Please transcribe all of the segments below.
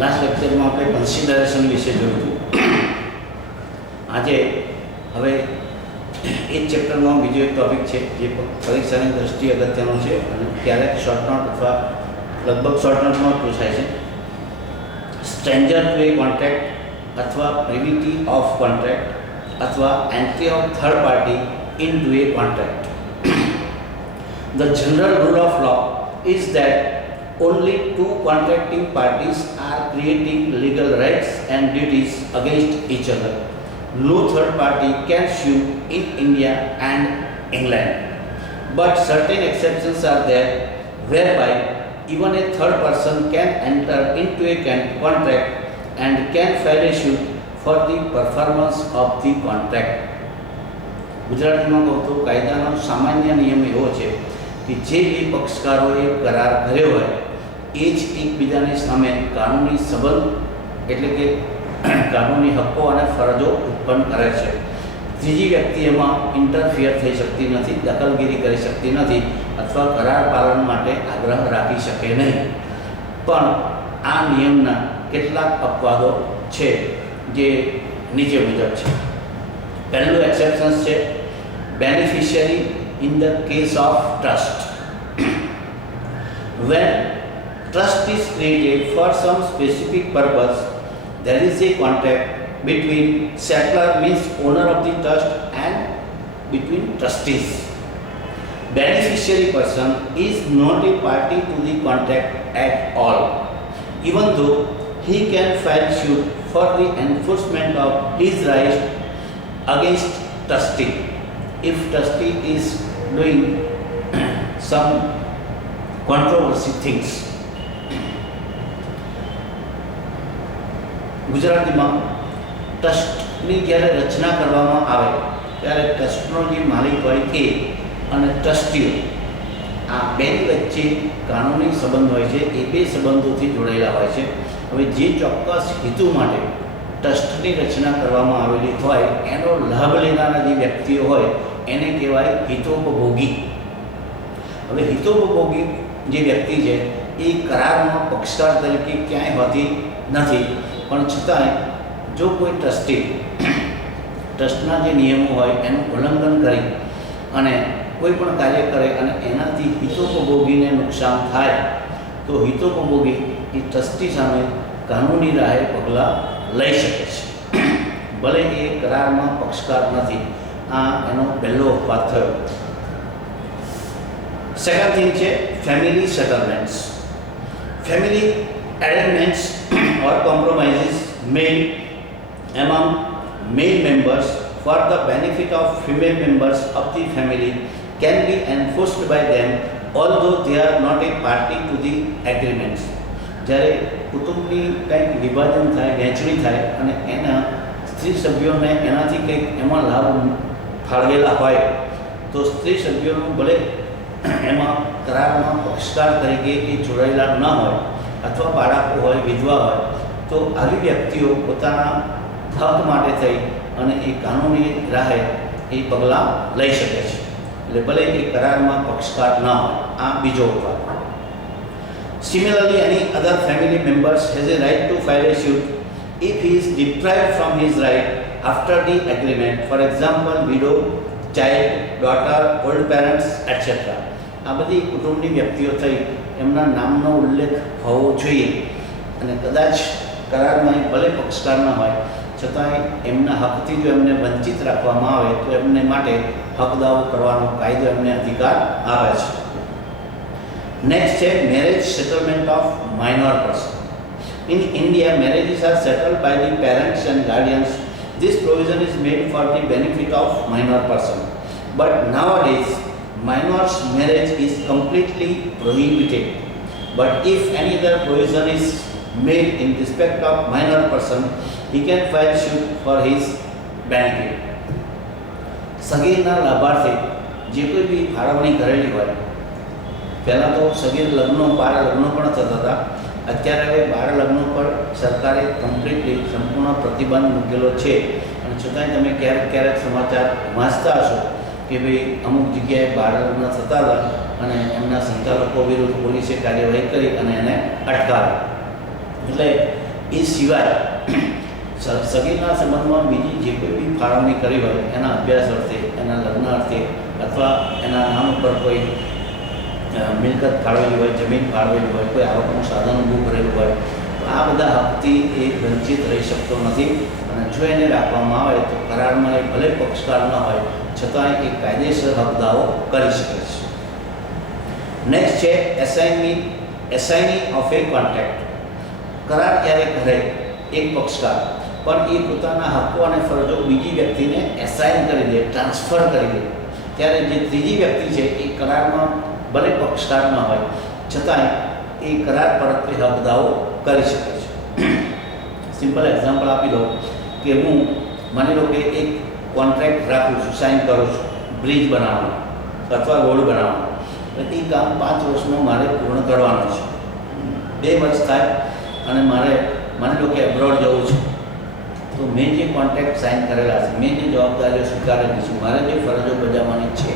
Last લેક્ચરમાં આપણે consideration વિશે જોયું હતું. આજે હવે એ જ ચેપ્ટરમાં બીજો એક ટૉપિક છે જે પરીક્ષાની દ્રષ્ટિએ અગત્યનો છે અને ક્યારેક શોર્ટ નોટ અથવા લગભગ શોર્ટ નોટમાં પૂછાય છે. સ્ટ્રેન્જર ટુ એ કોન્ટ્રાક્ટ અથવા પ્રિવિટી ઓફ કોન્ટ્રાક્ટ અથવા entry of third party into a contract. The general rule of law is that only two contracting parties are creating legal rights and duties against each other. No third party can sue in India and England. But certain exceptions are there whereby even a third person can enter into a contract and can file a suit for the performance of the contract. ગુજરાતીમાં કહું તો કાયદાનો સામાન્ય નિયમ એવો છે કે જે બે પક્ષકારોએ કરાર કર્યો હોય એ જ એકબીજાની સામે કાનૂની સંબંધ એટલે કે કાનૂની હક્કો અને ફરજો ઉત્પન્ન કરે છે. ત્રીજી વ્યક્તિ એમાં ઇન્ટરફિયર થઈ શકતી નથી, દખલગીરી કરી શકતી નથી અથવા કરાર પાલન માટે આગ્રહ રાખી શકે નહીં. પણ આ નિયમના કેટલાક અપવાદો છે જે નીચે મુજબ છે. પહેલું એક્સેપ્શન છે beneficiary in the case of trust. When trust is created for some specific purpose, there is a contract between settler means owner of the trust and between trustees. Beneficiary person is not a party to the contract at all, even though he can file suit for the enforcement of his rights against trustee if trustee is doing some controversy things. ગુજરાતીમાં ટ્રસ્ટની જ્યારે રચના કરવામાં આવે ત્યારે ટ્રસ્ટનો જે માલિક હોય એ અને ટ્રસ્ટીઓ આ બેની વચ્ચે કાનૂની સંબંધ હોય છે. એ બે સંબંધોથી જોડાયેલા હોય છે. હવે જે ચોક્કસ હેતુ માટે ટ્રસ્ટની રચના કરવામાં આવેલી હોય એનો લાભ લેનારા જે વ્યક્તિઓ હોય એને કહેવાય હિતોપભોગી. હવે હિતોપભોગી જે વ્યક્તિ છે એ કરારમાં પક્ષકાર તરીકે ક્યાંય હોતી નથી, પણ છતાંય જો કોઈ ટ્રસ્ટી ટ્રસ્ટના જે નિયમો હોય એનું ઉલ્લંઘન કરી અને કોઈ પણ કાર્ય કરે અને એનાથી હિતોપભોગીને નુકસાન થાય તો હિતોપભોગી એ ટ્રસ્ટી સામે કાનૂની રાહે પગલાં લઈ શકે છે, ભલે એ કરારમાં પક્ષકાર નથી. આ એનો પહેલો અપવાદ થયો. સેકન્ડ થિંગ છે family settlements. Family arrangements or compromises made among male members for the benefit of female members of the family can be enforced by them although they are not a party to the agreements. જ્યારે કુટુંબની કંઈક વિભાજન થાય, વહેંચણી થાય અને એના સ્ત્રી સભ્યોને એનાથી કંઈક એમાં લાભ ફાળવેલા હોય તો સ્ત્રી સભ્યોનું ભલે એમાં કરારમાં પક્ષકાર તરીકે એ જોડાયેલા ન હોય અથવા બાળકો હોય, વિધવા હોય, તો આવી વ્યક્તિઓ પોતાના હક માટે થઈ અને એ કાનૂની રાહે એ પગલાં લઈ શકે છે. એટલે ભલે એ કરારમાં પક્ષકાર ન હોય. આ બીજો અપવાદ. Similarly, any other family members has a right to file a suit if he is deprived from his right after the agreement. For example, widow, child, daughter, old parents, etc. આ બધી કુટુંબની વ્યક્તિઓ થઈ એમના નામનો ઉલ્લેખ હોવો જોઈએ અને કદાચ કરારમાં ભલે પક્ષકાર ન હોય છતાંય એમના હકથી જો એમને વંચિત રાખવામાં આવે તો એમને માટે હક દાવો કરવાનો કાયદો એમને અધિકાર આવે છે. નેક્સ્ટ છે marriage settlement of minor person. In India marriages are settled by the parents and guardians. This provision is made for the benefit of minor person. But nowadays minor's marriage is completely prohibited. But if any other provision is made in respect of minor person, he can file suit for his benefit. સગીરના લાભાર્થી જે કોઈ બી ફાળવણી કરેલી હોય, પહેલાં તો સગીર લગ્નો, બાળ લગ્નો પણ થતા હતા. અત્યારે હવે બાળ લગ્નો પર સરકારે કમ્પ્લીટલી સંપૂર્ણ પ્રતિબંધ મૂકેલો છે અને છતાંય તમે ક્યારેક સમાચાર વાંચતા હશો કે ભાઈ અમુક જગ્યાએ બાળ લગ્ન થતા હતા અને એમના સંચાલકો વિરુદ્ધ પોલીસે કાર્યવાહી કરી અને એને અટકાવ્યા. એટલે એ સિવાય સગીરના સંબંધમાં બીજી જે કોઈ બી ફાળવણી કરી હોય એના અભ્યાસ અર્થે, એના લગ્ન અર્થે અથવા એના નામ ઉપર કોઈ મિલકત ફાળવેલી હોય, જમીન ફાળવેલી હોય, કોઈ આવકનું સાધન ઊભું કરેલું હોય, તો આ બધા હકથી એ વંચિત રહી શકતો નથી. અને જો એને રાખવામાં આવે તો કરારમાં એ ભલે પક્ષકાર ન હોય છતાં એ કાયદેસર હક દાવો કરી શકે છે. નેક્સ્ટ છે એસાઇની ઓફ એ કોન્ટ્રાક્ટ. કરાર ક્યારે કરે એક પક્ષકાર, પણ એ પોતાના હક્કો અને ફરજો બીજી વ્યક્તિને એસાઇન કરી દે, ટ્રાન્સફર કરી દે, ત્યારે જે ત્રીજી વ્યક્તિ છે એ કરારમાં ભલે પક્ષકાર ન હોય છતાંય એ કરાર પરત્વે હક દાવો કરી શકે છે. સિમ્પલ એક્ઝામ્પલ આપી દઉં કે હું માની લો કે એક કોન્ટ્રાક્ટ રાખું છું, સાઇન કરું છું બ્રિજ બનાવવાનું અથવા રોડ બનાવવાનું, એટલે એ કામ 5 વર્ષમાં મારે પૂર્ણ કરવાનું છે. 2 વર્ષ થાય અને મારે માની લો કે અબ્રોડ જવું છે, તો મેં જે કોન્ટ્રાક્ટ સાઇન કરેલા છે, મેં જે જવાબદારીઓ સ્વીકારેલી છે, મારે જે ફરજો બજાવવાની છે,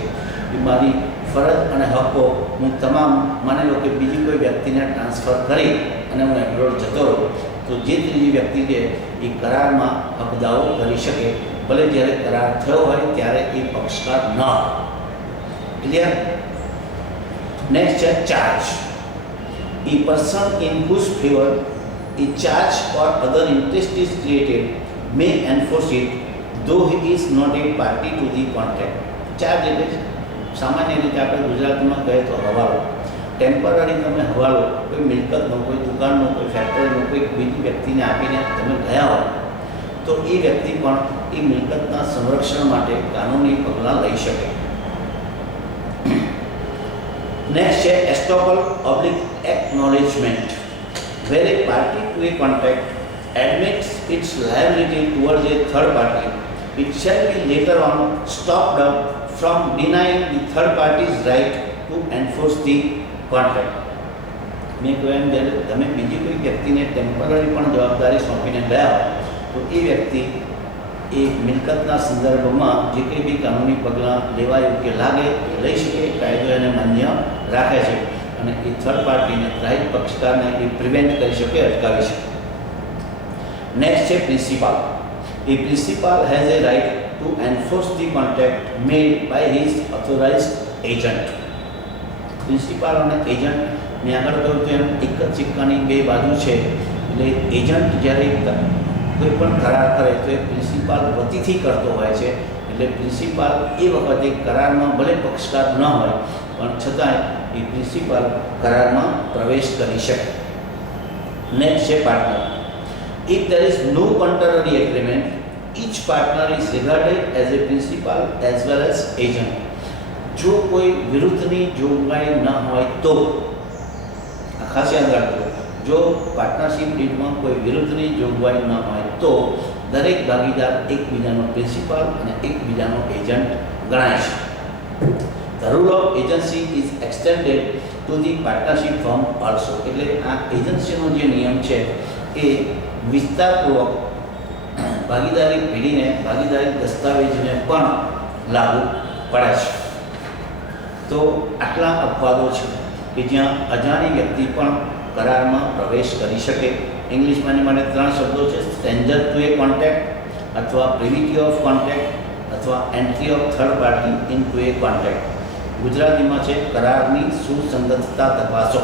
એ મારી ફરજ અને હક્કો હું તમામ માની લો કે બીજી કોઈ વ્યક્તિને ટ્રાન્સફર કરી અને હું એબ્રોડ જતો રહું, તો જે ત્રીજી વ્યક્તિ છે એ કરારમાં હક દાવો કરી શકે, ભલે જ્યારે કરાર થયો હોય ત્યારે એ પક્ષકાર ન હોય. ક્લિયર? નેક્સ્ટ છે charge. A person in whose favor a charge or other interest is created may enforce it though he is not a party to the contract. Charge એટલે સામાન્ય રીતે આપણે ગુજરાતીમાં કહીએ તો હવાલો. ટેમ્પરરી તમે હવાલો કોઈ મિલકતનો, કોઈ દુકાનનો, કોઈ ફેક્ટરીનો કોઈ બીજી વ્યક્તિને આપીને તમે ગયા હોય તો એ વ્યક્તિ પણ એ મિલકતના સંરક્ષણ માટે કાનૂની પગલાં લઈ શકે. નેક્સ્ટ છે estoppel oblique acknowledgement. Where a party to a contract admits its liability towards a third party, it shall be later on stopped up from denying the third party's right to enforce the contract. મેં કહ્યું એમ જ્યારે તમે બીજી કોઈ વ્યક્તિને temporary પણ જવાબદારી સોંપીને ગયા હોય તો એ વ્યક્તિ એ મિલકતના સંદર્ભમાં જે કંઈ બી કાનૂની પગલાં લેવા યોગ્ય લાગે એ લઈ શકે, કાયદો એને માન્ય રાખે છે અને એ થર્ડ પાર્ટીને ત્રાહિત પક્ષકારને એ પ્રિવેન્ટ કરી શકે, અટકાવી શકે. નેક્સ્ટ છે principal. A principal has a right to enforce the contract made by his authorised agent. Principal અને એજન્ટ મેં આગળ કહ્યું તેમ એક જ સિક્કાની 2 બાજુ છે. એટલે એજન્ટ જ્યારે કોઈ પણ કરાર કરે તો એ પ્રિન્સિપાલ વતીથી કરતો હોય છે. એટલે પ્રિન્સિપાલ એ વખતે કરારમાં ભલે પક્ષકાર ન હોય પણ છતાંય એ પ્રિન્સિપાલ કરારમાં પ્રવેશ કરી શકે. નેક્સ્ટ છે partner. If there is no contrary agreement, each partner is regarded as a principal as well as agent. જો કોઈ વિરુદ્ધની જોગવાઈ ન હોય તો, આ ખાસ યાદ રાખજો, જો પાર્ટનરશિપ ડીડમાં કોઈ વિરુદ્ધની જોગવાઈ ન હોય તો દરેક ભાગીદાર એકબીજાનો પ્રિન્સિપાલ અને એકબીજાનો એજન્ટ ગણાય છે. The rule of agency is extended to the partnership firm also. એટલે આ એજન્સીનો જે નિયમ છે એ વિસ્તારપૂર્વક ભાગીદારી પેઢીને, ભાગીદારી દસ્તાવેજને પણ લાગુ પડે છે. તો આટલા અપવાદો છે કે જ્યાં અજાણી વ્યક્તિ પણ કરારમાં પ્રવેશ કરી શકે. ઇંગ્લિશમાં એની માટે 3 શબ્દો છે: સ્ટ્રેન્જર ટુ એ કોન્ટ્રાક્ટ, અથવા પ્રિવિટી ઓફ કોન્ટ્રાક્ટ, અથવા entry of third party into a contract. ગુજરાતીમાં છે કરારની સુસંગતતા તપાસો.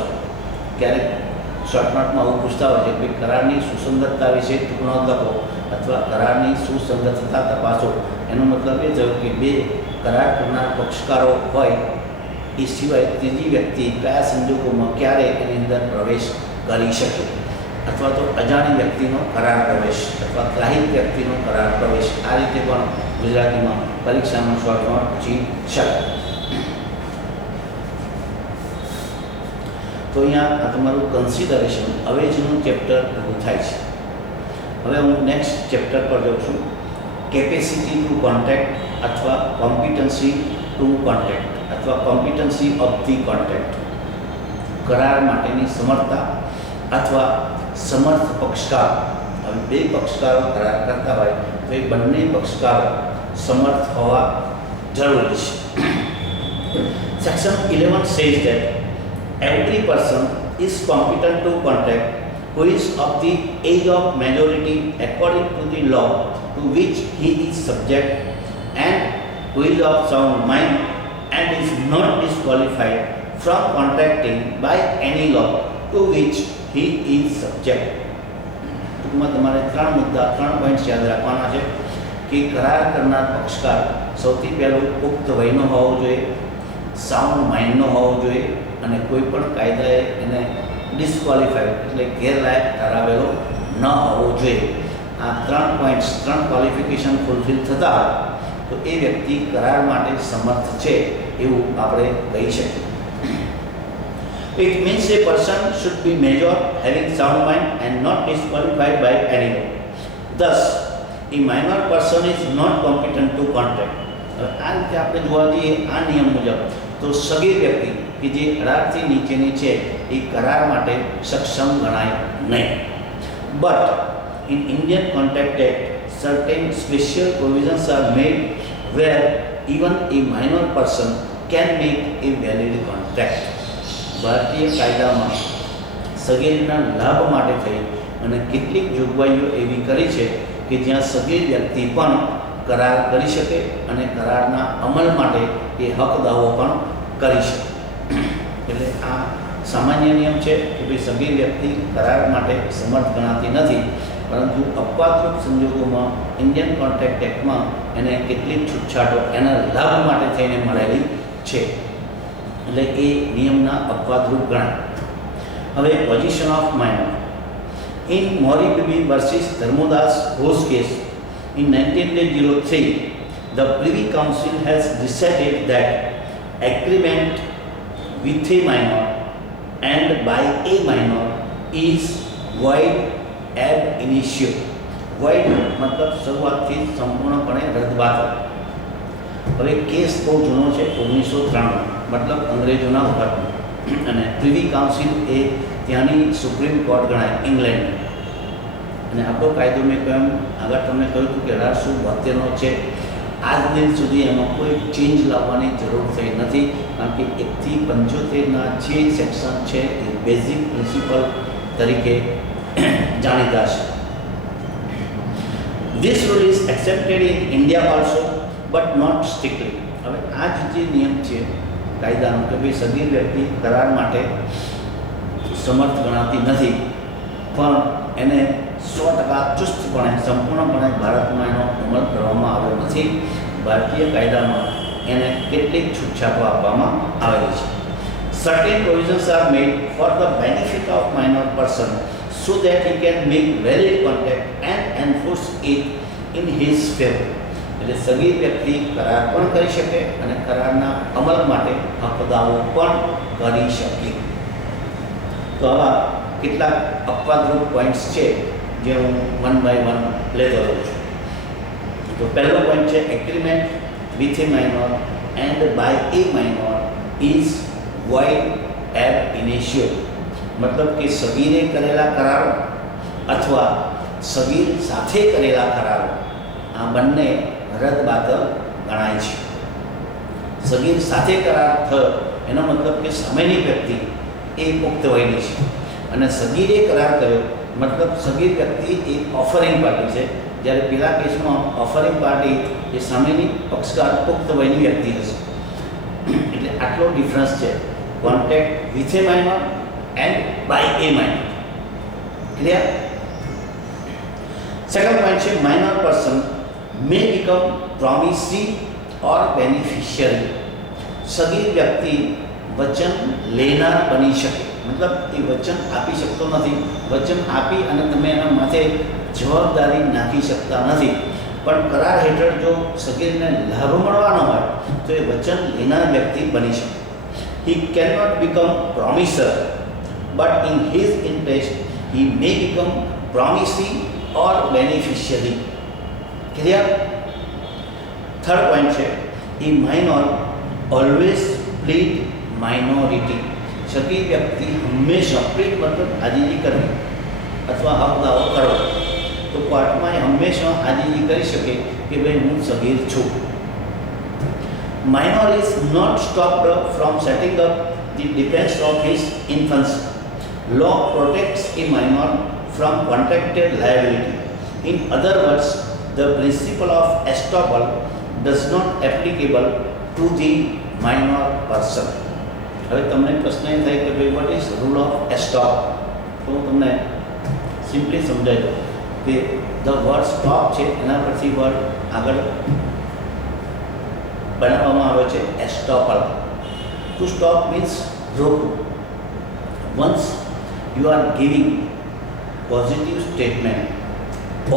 ક્યારેક શોર્ટનોટમાં આવું પૂછતા હોય છે કે કરારની સુસંગતતા વિશે ટૂંકનો લખો અથવા કરારની સુસંગતતા તપાસો. એનો મતલબ એ થયો કે 2 કરાર કરનાર પક્ષકારો હોય એ સિવાય ત્રીજી વ્યક્તિ કયા સંજોગોમાં ક્યારે એની અંદર પ્રવેશ કરી શકે, અથવા તો અજાણી વ્યક્તિનો કરાર પ્રવેશ અથવા ત્રાહિત વ્યક્તિનો કરાર પ્રવેશ. આ રીતે પણ ગુજરાતીમાં પરીક્ષામાં શોર્ટમાં પૂછી શકે. તો અહીંયા આ તમારું કન્સિડરેશન અવેજનું ચેપ્ટર પૂરું થાય છે. હવે હું નેક્સ્ટ ચેપ્ટર પર જાઉં છું. કેપેસિટી ટુ કોન્ટ્રાક્ટ અથવા કોમ્પિટન્સી ટુ કોન્ટ્રાક્ટ અથવા કોમ્પિટન્સી ઓફ ધી કોન્ટ્રાક્ટ. કરાર માટેની સમર્થતા અથવા સમર્થ પક્ષકાર. હવે 2 પક્ષકારો કરાર કરતા હોય તો એ બંને પક્ષકારો સમર્થ હોવા જરૂરી છે. Section 11 says that every person is competent to contract who is of the age of majority according to the law to which he is subject and who is of sound mind and is not disqualified from contracting by any law to which he is subject. ટૂંકમાં તમારે ત્રણ points યાદ રાખવાના છે કે કરાર કરનાર પક્ષકાર સૌથી પહેલું પુખ્ત વયનો હોવો જોઈએ, સાઉન્ડ માઇન્ડનો હોવો જોઈએ અને કોઈ પણ કાયદાએ એને ડિસ્ક્વોલિફાઈડ એટલે ગેરલાયક ઠરાવેલો ન હોવો જોઈએ. આ ત્રણ ક્વોલિફિકેશન ફૂલફિલ થતા હોય તો એ વ્યક્તિ કરાર માટે સમર્થ છે એવું આપણે કહી શકીએ. It means a person should be mature, having sound mind and not disqualified by anyone. Thus, a minor person is not competent to contract. આ રીતે આપણે જોવા જઈએ આ નિયમ મુજબ તો સગીર વ્યક્તિ કે જે 18થી નીચેની છે એ કરાર માટે સક્ષમ ગણાય નહીં. But in Indian Contract Act, certain special provisions are made where even a minor person can make a valid contract. ભારતીય કાયદામાં સગીરના લાભ માટે થઈ અને કેટલીક જોગવાઈઓ એવી કરી છે કે જ્યાં સગીર વ્યક્તિ પણ કરાર કરી શકે અને કરારના અમલ માટે એ હક દાવો પણ કરી શકે. એટલે આ સામાન્ય નિયમ છે કે ભાઈ સગીર વ્યક્તિ કરાર માટે સમર્થ ગણાતી નથી, પરંતુ અપવાદરૂપ સંજોગોમાં ઇન્ડિયન કોન્ટ્રાક્ટ એક્ટમાં એને કેટલીક છૂટછાટો એના લાભ માટે થઈને મળેલી છે, એટલે એ નિયમના અપવાદરૂપ ગણાય. હવે position of minor in Mohori Bibee versus Dharmodas Ghose case in 1903 the Privy Council has decided that agreement with a minor and by a minor is void ab initio. void मतलब શરૂઆતથી સંપૂર્ણપણે રદબાતલ. હવે કેસ બહુ જૂનો છે 1993 મતલબ અંગ્રેજોના વખતનો, અને પ્રિવી કાઉન્સિલ એ ત્યાંની સુપ્રીમ કોર્ટ ગણાય ઇંગ્લેન્ડ. અને આપણો કાયદો મેં આગળ તમને કહ્યું હતું કે 1872નો છે. આજ દિન સુધી એમાં કોઈ ચેન્જ લાવવાની જરૂર થઈ નથી, કારણ કે 1 થી 75ના જે સેક્શન છે એ બેઝિક પ્રિન્સિપલ તરીકે જાણીતા છે. This rule is accepted in India also but not strictly. હવે આ જે નિયમ છે કાયદાનો કે ભાઈ સગીર વ્યક્તિ કરાર માટે સમર્થ ગણાતી નથી, પણ એને 100% ચુસ્તપણે સંપૂર્ણપણે ભારતમાં એનો અમલ કરવામાં આવ્યો નથી. ભારતીય કાયદામાં એને કેટલીક છૂટછાટો આપવામાં આવેલી છે. Certain provisions are made for the benefit of minor person so that he can make valid contract and enforce it in his favor. એટલે સગીર વ્યક્તિ કરાર પણ કરી શકે અને કરારના અમલ માટે હક દાવો પણ કરી શકે. તો આવા કેટલાક અપવાદરૂપ પોઈન્ટ્સ છે જે હું 1 by 1 લેતો રહું છું. તો પહેલો પોઈન્ટ છે agreement with a minor and by a minor is void ab initio. મતલબ કે સગીરે કરેલા કરારો અથવા સગીર સાથે કરેલા કરારો આ બંને રદબાતલ ગણાય છે. સગીર સાથે કરાર થયો એનો મતલબ કે સામેની વ્યક્તિ એ પુખ્ત વયની છે અને સગીરે કરાર કર્યો મતલબ સગીર વ્યક્તિ એ ઓફરિંગ પાર્ટી છે, જ્યારે પેલા કેસમાં ઓફરિંગ પાર્ટી એ સામેની પક્ષકાર પુખ્ત વયની વ્યક્તિ હશે. એટલે આટલો ડિફરન્સ છે contract with a minor and by a minor. Clear? Second point છે minor person may become promissory or beneficiary. સગીર વ્યક્તિ વચન લેનાર બની શકે, મતલબ એ વચન આપી શકતો નથી, વચન આપી અને તમે એના માથે જવાબદારી નાખી શકતા નથી, પણ કરાર હેઠળ જો સગીરને લાભ મળવાનો હોય તો એ વચન લેનાર વ્યક્તિ બની શકે. He cannot become promiser, but in his interest he may become promisee or beneficiary. Clear? Third point છે એ minor always plead minority. સગીર વ્યક્તિ હંમેશા પ્લીડ મતલબ આજીજી કરવી અથવા હક દાવો કરવો, તો કોર્ટમાં એ હંમેશા આજીજી કરી શકે કે ભાઈ હું સગીર છું. Minor is not stopped from setting up the defense of his infancy. Law protects a minor from contracted liability. In other words, the principle of estoppel does not applicable to the minor person. હવે તમને પ્રશ્ન એ થાય કે ભાઈ what is rule of એસ્ટોપ, તો હું તમને simply સમજાવી દઉં કે ધ વર્ડ સ્ટોપ છે એના પરથી વર્ડ આગળ બનાવવામાં આવે છે એસ્ટોપલ. ટુ સ્ટોપ મીન્સ રોકવું. Once you are giving positive statement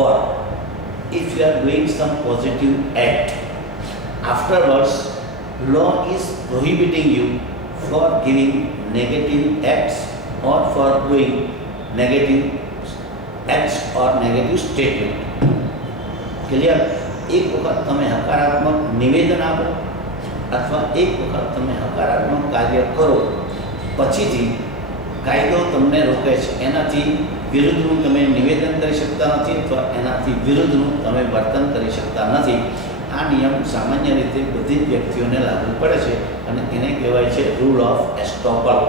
or if you are doing some positive act, afterwards law is prohibiting you for giving negative acts or for doing negative acts or negative statement. Clear? એક વખત તમે હકારાત્મક નિવેદન આપો અથવા એક વખત તમે હકારાત્મક કાર્ય કરો પછીથી કાયદો તમને રોકે છે. એનાથી વિરુદ્ધનું તમે નિવેદન કરી શકતા નથી અથવા એનાથી વિરુદ્ધનું તમે વર્તન કરી શકતા નથી. આ નિયમ સામાન્ય રીતે બધી જ વ્યક્તિઓને લાગુ પડે છે અને એને કહેવાય છે રૂલ ઓફ એસ્ટોપલ.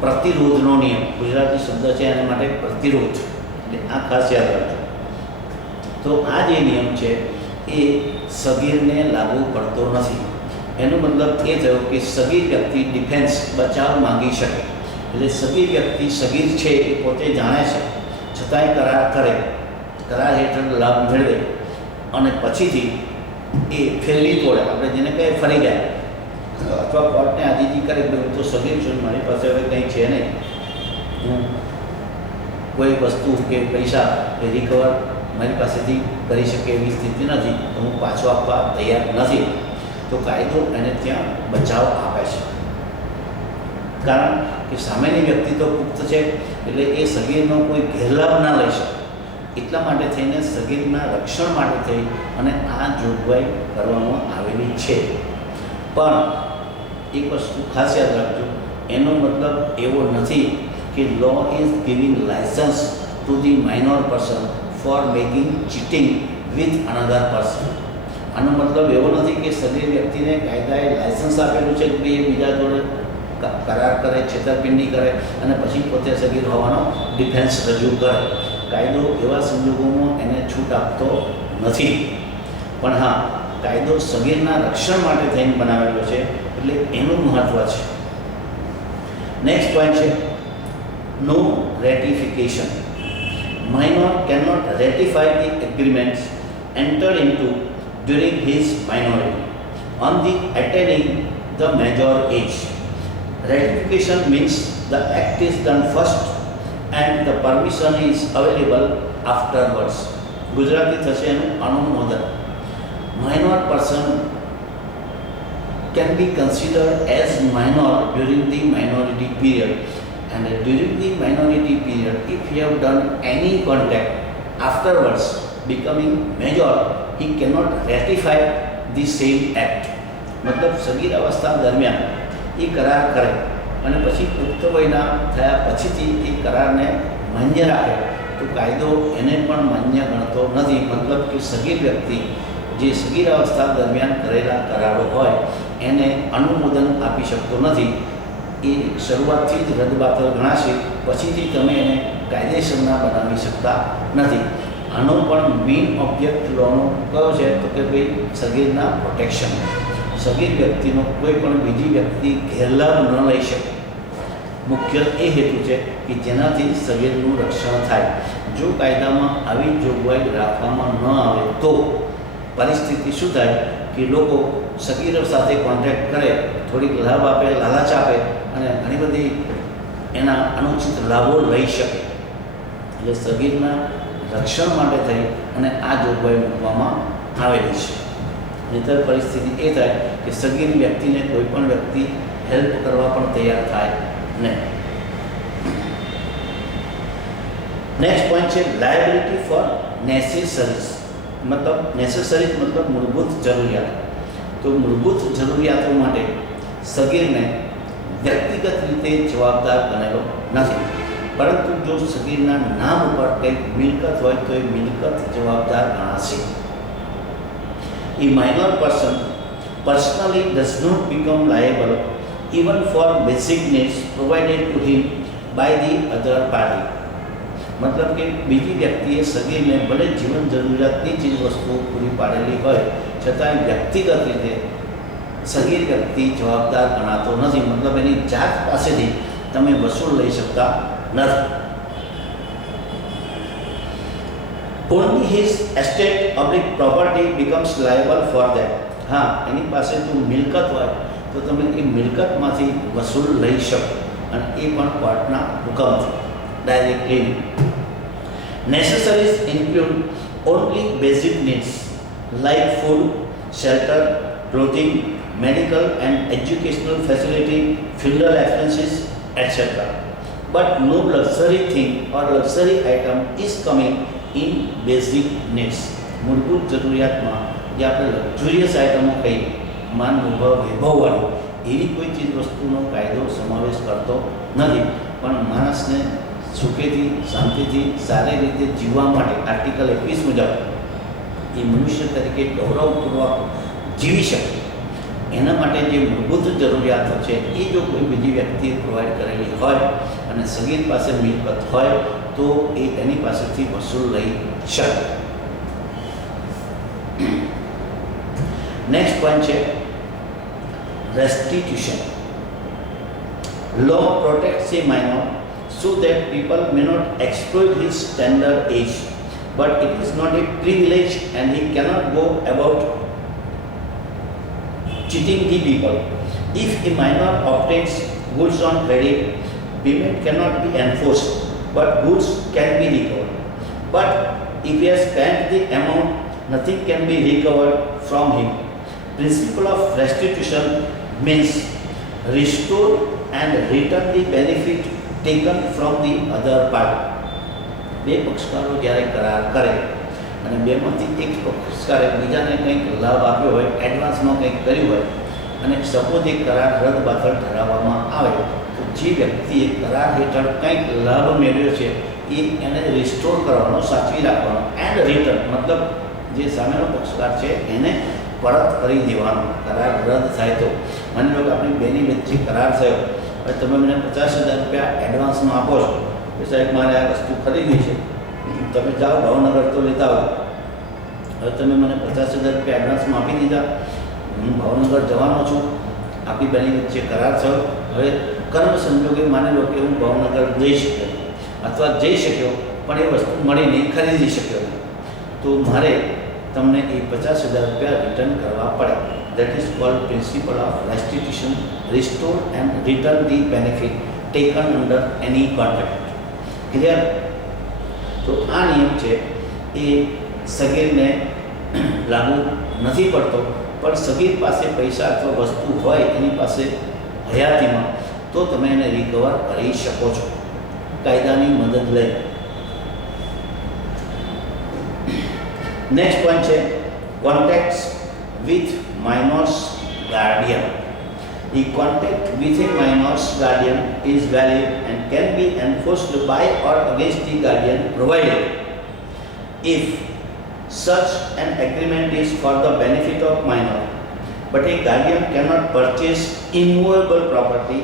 પ્રતિરોધનો નિયમ ગુજરાતી શબ્દ છે એના માટે પ્રતિરોધ, એટલે આ ખાસ યાદ રાખજો. તો આ જે નિયમ છે એ સગીરને લાગુ પડતો નથી. એનો મતલબ એ થયો કે સગીર વ્યક્તિ ડિફેન્સ બચાવ માંગી શકે. એટલે સગીર વ્યક્તિ સગીર છે એ પોતે જાણે છે છતાંય કરાર કરે, કરાર હેઠળ લાભ મેળવે અને પછીથી એ ફેરવી તોડે, આપણે જેને કહીએ ફરી જાય અથવા કોર્ટને આદિજી કરે કે હું તો સગીર છું, મારી પાસે હવે કંઈ છે નહીં, હું કોઈ વસ્તુ કે પૈસા એ રિકવર મારી પાસેથી કરી શકે એવી સ્થિતિ નથી, તો હું પાછો આપવા તૈયાર નથી. તો કાયદો એને ત્યાં બચાવ આપે છે. કારણ કે સામેની વ્યક્તિ તો પુખ્ત છે એટલે એ સગીરનો કોઈ ગેરલાભ ના લઈ શકે. એટલા માટે થઈને સગીરના રક્ષણ માટે થઈ અને આ જોગવાઈ કરવામાં આવેલી છે. પણ એક વસ્તુ ખાસ યાદ રાખજો, એનો મતલબ એવો નથી કે law is giving licence to the minor person for making cheating with another person. આનો મતલબ એવો નથી કે સગીર વ્યક્તિને કાયદાએ લાયસન્સ આપેલું છે કે એ બીજા જોડે કરાર કરે, છેતરપિંડી કરે અને પછી પોતે સગીર હોવાનો ડિફેન્સ રજૂ કરે. કાયદો એવા સંજોગોમાં એને છૂટ આપતો નથી. પણ હા, કાયદો સગીરના રક્ષણ માટે થઈને બનાવેલો છે એટલે એનું મહત્ત્વ છે. નેક્સ્ટ પોઈન્ટ છે નો રેટિફિકેશન. Minor cannot ratify the agreements entered into during his minority on the attaining the major age. Ratification means the act is done first and the permission is available afterwards. Gujarati થશે એનું અનુમોદન. Minor person can be considered as minor during the minority period, and during the minority period if he have done any contact afterwards becoming major he cannot ratify the same act. મતલબ સગીર અવસ્થા દરમિયાન એ કરાર કરે અને પછી પુખ્ત વયના થયા પછીથી એ કરારને માન્ય રાખે તો કાયદો એને પણ માન્ય ગણતો નથી. મતલબ કે સગીર વ્યક્તિ જે સગીર અવસ્થા દરમિયાન કરેલા કરારો હોય એને અનુમોદન આપી શકતો નથી. એ શરૂઆતથી જ રદબાતલ ગણાશે, પછીથી તમે એને કાયદેસરના બનાવી શકતા નથી. આનો પણ મેઇન ઓબ્જેક્ટ લોનો કયો છે તો કે ભાઈ સગીરના પ્રોટેક્શન. સગીર વ્યક્તિનો કોઈ પણ બીજી વ્યક્તિ ગેરલાભ ન લઈ શકે. મુખ્ય એ હેતુ છે કે જેનાથી સગીરનું રક્ષણ થાય. જો કાયદામાં આવી જોગવાઈ રાખવામાં ન આવે તો પરિસ્થિતિ શું થાય કે લોકો સગીરો સાથે કોન્ટેક્ટ કરે, થોડીક લાભ આપે, લાલચ આપે અને ઘણી બધી એના અનુચિત લાભો લઈ શકે. એટલે સગીરના રક્ષણ માટે થઈ અને આ જોગવાઈ મૂકવામાં આવેલી છે. નહીંતર પરિસ્થિતિ એ થાય કે સગીર વ્યક્તિને કોઈ પણ વ્યક્તિ હેલ્પ કરવા પણ તૈયાર થાય નહીં. નેક્સ્ટ પોઈન્ટ છે લાયબિલિટી ફોર નેસેસરીઝ. મતલબ નેસેસરીઝ મતલબ મૂળભૂત જરૂરિયાત. તો મૂળભૂત જરૂરિયાતો માટે સગીરને વ્યક્તિગત રીતે જવાબદાર બનેલો નથી, પરંતુ જો સગીરના નામ ઉપર કંઈક મિલકત હોય તો એ મિલકત જવાબદાર ગણાશે. A minor person personally does not become liable even for basic needs provided to him by the other party. मतलब कि બીજી વ્યક્તિએ સગીરને ભલે જીવન જરૂરિયાતની ચીજ વસ્તુઓ પૂરી પાડેલી હોય છતાં વ્યક્તિગત રીતે સગીર વ્યક્તિ જવાબદાર ગણાતો નથી. મતલબ એની જાત પાસેથી તમે વસૂલ લઈ શકતા નથી. Only his estate oblique property becomes liable for that. हाँ, એની પાસે જો મિલકત હોય તો તમે એ મિલકતમાંથી વસૂલ લઈ શકો અને એ પણ કોર્ટના હુકમથી directly. Necessaries include only basic needs like food, shelter, clothing, medical and educational facility, funeral expenses, etc. But no luxury thing or luxury item is coming in basic needs. મૂળભૂત જરૂરિયાતમાં જે આપણે લક્ઝુરિયસ આઇટમો કહીએ, માન વૈભવવાળી એવી કોઈ ચીજ વસ્તુનો કાયદો સમાવેશ કરતો નથી. પણ માણસને સુખેથી શાંતિથી સારી રીતે જીવવા માટે આર્ટિકલ 21 મુજબ એ મનુષ્ય તરીકે ગૌરવપૂર્વક જીવી શકે એના માટે જે મૂળભૂત જરૂરિયાતો છે એ જો કોઈ બીજી વ્યક્તિએ પ્રોવાઈડ કરેલી હોય અને સગીર પાસે મિલકત હોય તો એ એની પાસેથી વસૂલ લઈ શકે. નેક્સ્ટ પોઈન્ટ છે restitution. Law protects a minor so that people may not exploit his tender age, but it is not a privilege and he cannot go about cheating the people. If a minor obtains goods on credit, payment cannot be enforced, but goods can be recovered. But if he has spent the amount, nothing can be recovered from him. Principle of restitution means restore and return the benefit taken from the other party. બે પક્ષકારો જ્યારે કરાર કરે અને બેમાંથી એક પક્ષકારે બીજાને કંઈક લાભ આપ્યો હોય, એડવાન્સમાં કંઈક કર્યું હોય અને સપોઝ એ કરાર રદબાતલ ઠરાવવામાં આવે તો જે વ્યક્તિએ કરાર હેઠળ કંઈક લાભ મેળવ્યો છે એ એને રિસ્ટોર કરવાનો, સાચવી રાખવાનો. એન્ડ રિટર્ન મતલબ જે સામેનો પક્ષકાર છે એને પરત કરી દેવાનો. કરાર રદ થાય તો માની લો કે આપણી બેની વચ્ચે કરાર થયો, હવે તમે મને 50,000 રૂપિયા એડવાન્સમાં આપો છો કે સાહેબ મારે આ વસ્તુ ખરીદવી છે, તમે જાઓ ભાવનગર તો લેતા આવો. હવે તમે મને 50,000 રૂપિયા એડવાન્સમાં આપી દીધા, હું ભાવનગર જવાનો છું, આપણી બેની વચ્ચે કરાર થયો. હવે કર્મ સંજોગે માની લો કે હું ભાવનગર જઈ શક્યો અથવા જઈ શક્યો પણ એ વસ્તુ મળી નહીં, ખરીદી શક્યો નહીં, તો મારે તમને એ 50,000 રૂપિયા રિટર્ન કરવા પડે. That is called principle of restitution. Restore and return the benefit taken under any contract. Clear? તો આ નિયમ છે એ સગીરને લાગુ નથી પડતો, પણ સગીર પાસે પૈસા અથવા વસ્તુ હોય એની પાસે હયાતીમાં તો તમે એને રિકવર કરી શકો છો કાયદાની મદદ લઈ. નેક્સ્ટ પોઈન્ટ છે contacts with minor's guardian. The contact with a minor's guardian is valid and can be enforced by or against the guardian provided if such an agreement is for the benefit of minor, but a guardian cannot purchase immovable property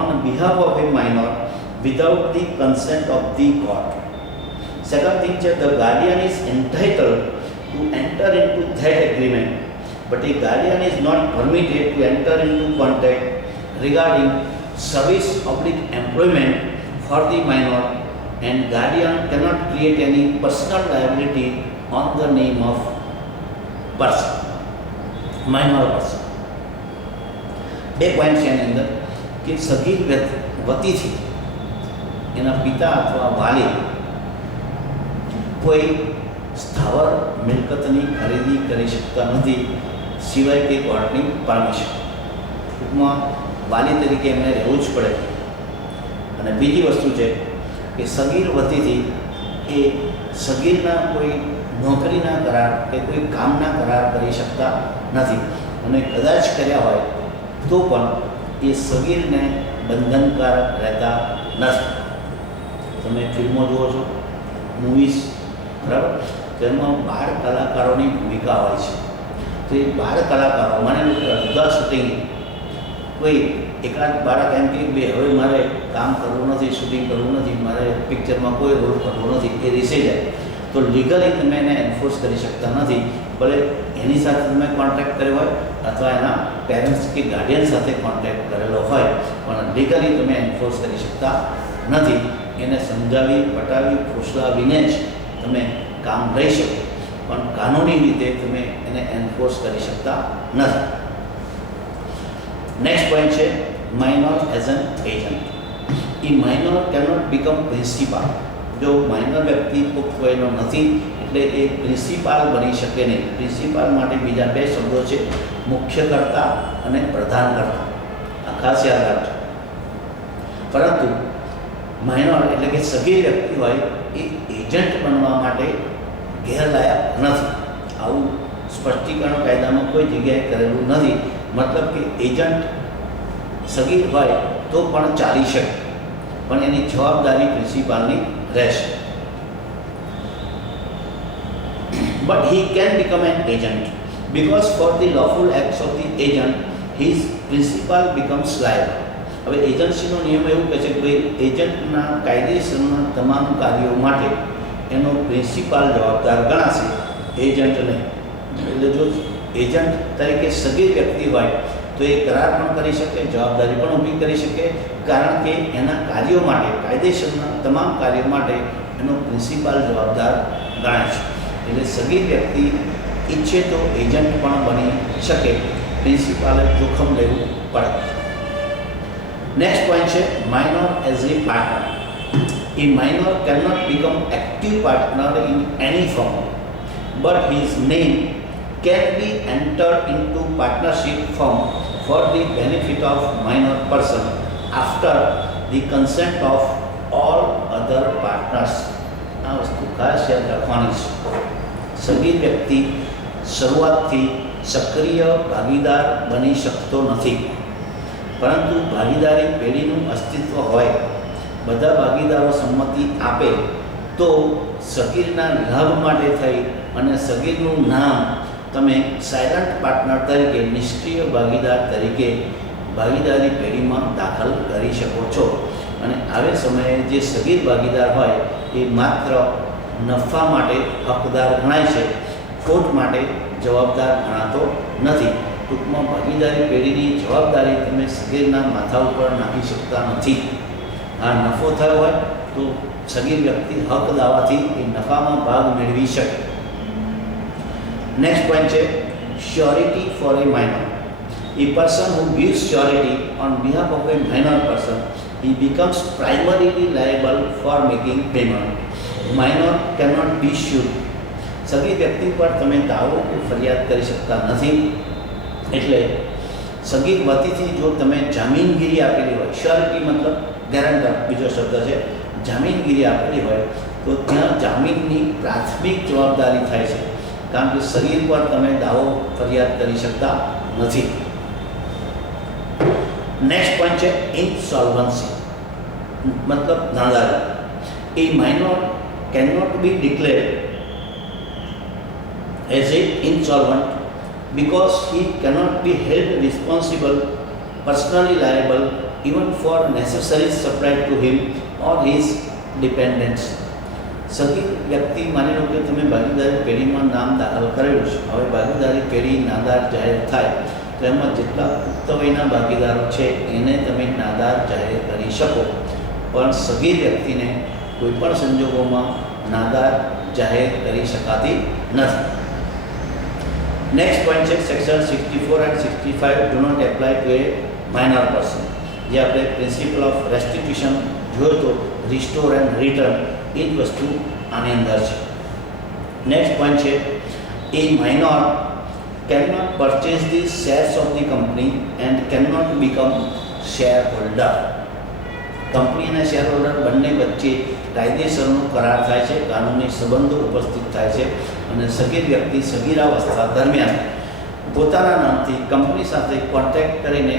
on behalf of a minor without the consent of the court. Second thing is the guardian is entitled to enter into that agreement, but a guardian is not permitted to enter into contract regarding service oblique employment for the minor, and guardian cannot create any personal liability on the name of person, minor person. બે point છે એની અંદર કે સગીર વતીથી એના પિતા અથવા વાલી કોઈ સ્થાવર મિલકતની ખરીદી કરી શકતા નથી સિવાય કે કોર્ટની પરમિશન. ટૂંકમાં વાલી તરીકે એમને રહેવું જ પડે. અને બીજી વસ્તુ છે કે સગીર વતીથી એ સગીરના કોઈ નોકરીના કરાર કે કોઈ કામના કરાર કરી શકતા નથી, અને કદાચ કર્યા હોય તો પણ એ સગીરને બંધનકારક રહેતા નથી. તમે ફિલ્મો જુઓ છો, મૂવીઝ, બરાબર, તેમાં બાળ કલાકારોની ભૂમિકા હોય છે. તો તે બાળ કલાકારો માની લો કે અડધા શૂટિંગ કોઈ એકાદ બાળક એમ કે હવે મારે કામ કરવું નથી, શૂટિંગ કરવું નથી, મારે પિક્ચરમાં કોઈ રોલ કરવો નથી, એ રીસાઈ જાય તો લીગલી તમે એને એન્ફોર્સ કરી શકતા નથી. ભલે એની સાથે તમે કોન્ટ્રાક્ટ કર્યો હોય અથવા એના પેરેન્ટ્સ કે ગાર્ડિયન સાથે કોન્ટ્રાક્ટ કરેલો હોય, પણ લીગલી તમે એન્ફોર્સ કરી શકતા નથી. એને સમજાવી પટાવી ફોસલાવીને જ તમે કામ લઈ શકો, પણ કાનૂની રીતે તમે એને એન્ફોર્સ કરી શકતા નથી. નેક્સ્ટ પોઈન્ટ છે minor as an agent. A minor cannot become principal. જો માઇનર વ્યક્તિ પુખ્ત વયનો નથી એટલે એ પ્રિન્સિપાલ બની શકે નહીં. પ્રિન્સિપાલ માટે બીજા બે શબ્દો છે, મુખ્યકર્તા અને પ્રધાનકર્તા. આ ખાસ યાદ રાખજો. પરંતુ માઇનર એટલે કે સગીર વ્યક્તિ હોય એ એજન્ટ બનવા માટે ગેરલાયક નથી. આવું સ્પષ્ટીકરણ કાયદામાં કોઈ જગ્યાએ કરેલું નથી. મતલબ કે એજન્ટ સગીર હોય તો પણ ચાલી શકે, પણ એની જવાબદારી પ્રિન્સિપાલની રહેશે. But he can become an agent because for the lawful acts of the agent his principal becomes liable. હવે એજન્સીનો નિયમ એવું કહે છે કે ભાઈ એજન્ટના કાયદેસરના તમામ કાર્યો માટે એનો પ્રિન્સિપાલ જવાબદાર ગણાશે, એજન્ટ નહીં. એટલે જો એજન્ટ તરીકે સગીર વ્યક્તિ હોય તો એ કરાર પણ કરી શકે, જવાબદારી પણ ઊભી કરી શકે, કારણ કે એના કાર્યો માટે કાયદેસરના તમામ કાર્યો માટે એનો પ્રિન્સિપાલ જવાબદાર ગણાય છે. એટલે સગીર વ્યક્તિ ઈચ્છે તો એજન્ટ પણ બની શકે, પ્રિન્સિપાલે જોખમ લેવું પડે. નેક્સ્ટ પોઈન્ટ છે minor as a partner. A minor can not become active partner in any form, but his name can be entered into partnership firm for the benefit of minor person after the consent of all other partners. આ વસ્તુ ખાસ યાદ રાખવાની છે. સગીર વ્યક્તિ શરૂઆતથી સક્રિય ભાગીદાર બની શકતો નથી, પરંતુ ભાગીદારી પેઢીનું અસ્તિત્વ હોય, બધા ભાગીદારો સંમતિ આપે તો સગીરના લાભ માટે થઈ અને સગીરનું નામ તમે સાયલન્ટ પાર્ટનર તરીકે, નિષ્ક્રિય ભાગીદાર તરીકે ભાગીદારી પેઢીમાં દાખલ કરી શકો છો. અને આવે સમયે જે સગીર ભાગીદાર હોય એ માત્ર નફા માટે હકદાર ગણાય છે, ખોટ માટે જવાબદાર ગણાતો નથી. ટૂંકમાં ભાગીદારી પેઢીની જવાબદારી તમે સગીરના માથા ઉપર નાખી શકતા નથી. આ નફો થયો હોય તો સગીર વ્યક્તિ હક દાવાથી એ નફામાં ભાગ મેળવી શકે. નેક્સ્ટ પોઈન્ટ છે surety for a minor. A person who gives surety on behalf of a minor person, he becomes primarily liable for making payment. Minor cannot be sued. સગીર વ્યક્તિ પર તમે દાવો કે ફરિયાદ કરી શકતા નથી. એટલે સગીર વતીથી જો તમે જામીનગીરી આપેલી હોય, શ્યોરિટી મતલબ ગેરંટર બીજો શબ્દ છે, જામીનગીરી આપેલી હોય તો ત્યાં જામીનની પ્રાથમિક જવાબદારી થાય છે, કારણ કે સગીર પર તમે દાવો ફરિયાદ કરી શકતા નથી. નેક્સ્ટ પોઈન્ટ છે ઇન્સોલ્વન્સી, મતલબ નાદારી. A minor can not be declared as a insolvent because he cannot be held responsible, personally liable, even for necessaries supplied to him or his dependents. સગીર વ્યક્તિ માની લો કે તમે ભાગીદારી પેઢીમાં નામ દાખલ કરેલું છે. હવે ભાગીદારી પેઢી નાદાર જાહેર થાય તો એમાં જેટલા પુખ્ત વયના ભાગીદારો છે એને તમે નાદાર જાહેર કરી શકો, પણ સગીર વ્યક્તિને કોઈપણ સંજોગોમાં નાદાર જાહેર કરી શકાતી નથી. નેક્સ્ટ પોઈન્ટ છે section 64 and 65 do not apply to a minor person. જે આપણે પ્રિન્સિપલ ઓફ રેસ્ટિટ્યુશન જોયો તો રિસ્ટોર એન્ડ રિટર્ન, એ જ વસ્તુ આની અંદર છે. નેક્સ્ટ પોઈન્ટ છે a minor can not purchase the shares of the company and can not become shareholder. Company અને શેર હોલ્ડર બંને વચ્ચે કાયદેસરનો કરાર થાય છે, કાનૂની સંબંધો ઉપસ્થિત થાય છે અને સગીર વ્યક્તિ સગીરાવસ્થા દરમિયાન પોતાના નામથી કંપની સાથે કોન્ટ્રાક્ટ કરીને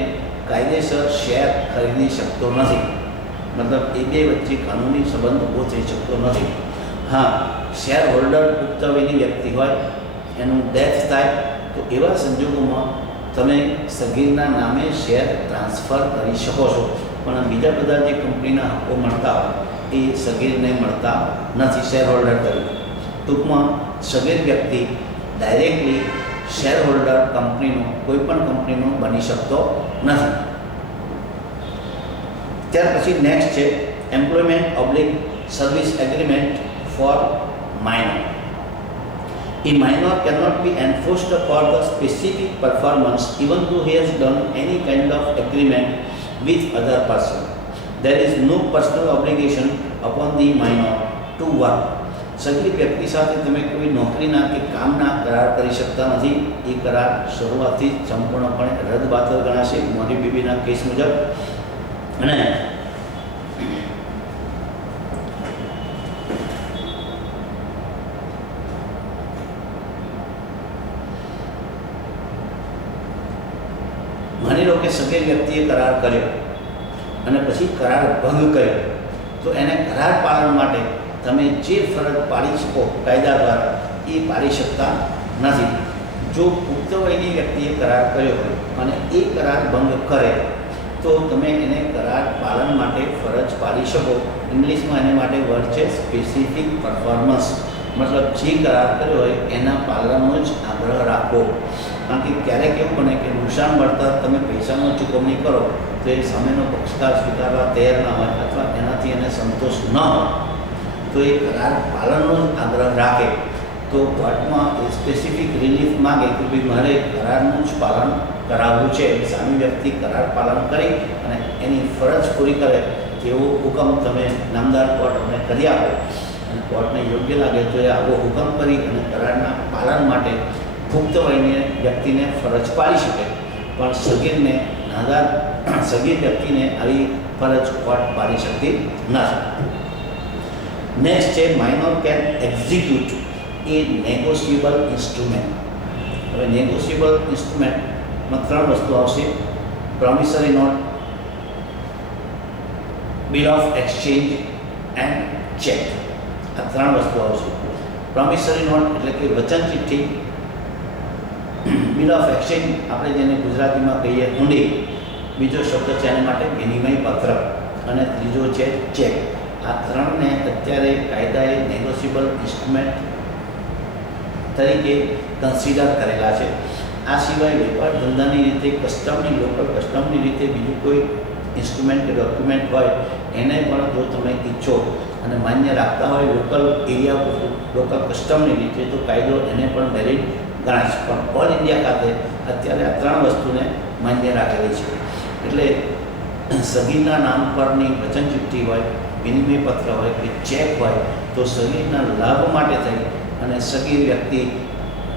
કાયદેસર શેર ખરીદી શકતો નથી. મતલબ એ બે વચ્ચે કાનૂની સંબંધ ઊભો થઈ શકતો નથી. હા, શેર હોલ્ડર પુખ્ત વયની વ્યક્તિ હોય, એનું ડેથ થાય, તો એવા સંજોગોમાં તમે સગીરના નામે શેર ટ્રાન્સફર કરી શકો છો, પણ બીજા બધા જે કંપનીના હકો મળતા હોય એ સગીરને મળતા નથી શેર હોલ્ડર તરીકે. ટૂંકમાં સગીર વ્યક્તિ ડાયરેક્ટલી શેર હોલ્ડર કોઈ પણ કંપનીનો બની શકતો નથી. ત્યાર પછી નેક્સ્ટ છે employment service agreement for minor. A minor cannot be enforced for the specific performance even though he has done any kind of agreement with other person. There is no personal obligation upon the minor to work. સગીર વ્યક્તિ સાથે તમે કોઈ નોકરીના કે કામના કરાર કરી શકતા નથી. એ કરાર શરૂઆતથી જ સંપૂર્ણપણે રદબાતલ ગણાશે મોરી બીબીના કેસ મુજબ. અને માની લો કે સગીર વ્યક્તિએ કરાર કર્યો અને પછી કરાર ભંગ કર્યો, તો એને કરાર પાલન માટે તમે જે ફરજ પાડી શકો કાયદા દ્વારા એ પાડી શકતા નથી. જો પુખ્ત વયની વ્યક્તિએ કરાર કર્યો હોય અને એ કરાર ભંગ કરે તો તમે એને કરાર પાલન માટે ફરજ પાડી શકો. ઇંગ્લિશમાં એને માટે વર્ડ છે સ્પેસિફિક પરફોર્મન્સ, મતલબ જે કરાર કર્યો હોય એના પાલનનો જ આગ્રહ રાખવો. કારણ કે ક્યારેક એવું બને કે નુકસાન મળતા તમે પૈસાનો ચૂકવણી કરો તો એ સામેનો પક્ષકાર સ્વીકારવા તૈયાર ના હોય અથવા એનાથી એને સંતોષ ન હોય, તો એ કરાર પાલનનો જ આગ્રહ રાખે તો કોર્ટમાં એ સ્પેસિફિક રિલીફ માગે કે ભાઈ મારે કરારનું જ પાલન કરાવવું છે. સામી વ્યક્તિ કરાર પાલન કરી અને એની ફરજ પૂરી કરે તેવો હુકમ તમે નામદાર કોર્ટ અમને કરી આપો અને કોર્ટને યોગ્ય લાગે તો એ આવો હુકમ કરી અને કરારના પાલન માટે પુખ્ત વયની વ્યક્તિને ફરજ પાડી શકે, પણ સગીર વ્યક્તિને આવી ફરજ કોર્ટ પાડી શકતી નથી. નેક્સ્ટ છે minor can execute a negotiable instrument. હવે નેગોશિયેબલ ઇન્સ્ટ્રુમેન્ટમાં 3 વસ્તુ આવશે: promissory note, bill of exchange and cheque. આ 3 વસ્તુ આવશે. પ્રોમિસરી નોટ એટલે કે વચન ચિઠ્ઠી, બિલ ઓફ એક્સચેન્જ આપણે જેને ગુજરાતીમાં કહીએ હુંડી, બીજો શબ્દ છે એના માટે વિનિમય પત્ર, અને ત્રીજો છે ચેક. આ 3ને અત્યારે કાયદાએ નેગોશિયેબલ ઇન્સ્ટ્રુમેન્ટ તરીકે કન્સિડર કરેલા છે. આ સિવાય વેપાર ધંધાની રીતે લોકલ કસ્ટમની રીતે બીજું કોઈ ઇન્સ્ટ્રુમેન્ટ કે ડોક્યુમેન્ટ હોય એને પણ જો તમે ઈચ્છો અને માન્ય રાખતા હોય લોકલ એરિયા લોકલ કસ્ટમની રીતે તો કાયદો એને પણ વેલિડ ગણાશે. પણ ઓલ ઇન્ડિયા ખાતે અત્યારે આ 3 વસ્તુને માન્ય રાખેલી છે. એટલે સગીરના નામ પરની વચન ચિઠ્ઠી હોય, વિનિમય પત્ર હોય કે ચેક હોય તો સગીરના લાભ માટે થઈ અને સગીર વ્યક્તિ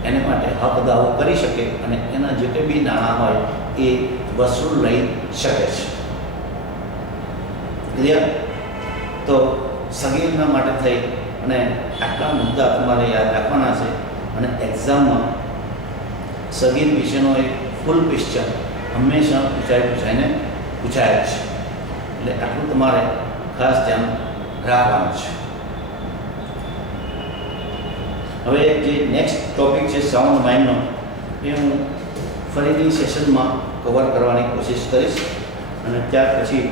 એને માટે હક દાવો કરી શકે અને એના જે કંઈ બી નાણાં હોય એ વસૂલ લઈ શકે છે. ક્લિયર? તો સગીરના માટે થઈ અને આટલા મુદ્દા તમારે યાદ રાખવાના છે. અને એક્ઝામમાં સગીર વિશેનો એક ફૂલ ક્વેશ્ચન હંમેશા પૂછાઈને પૂછાય છે. એટલે આટલું તમારે ખાસ ધ્યાન રાખવાનું છે. હવે જે નેક્સ્ટ ટોપિક છે સાઉન્ડ માઇન્ડનો, એ હું ફરીથી સેશનમાં કવર કરવાની કોશિશ કરીશ અને ત્યાર પછી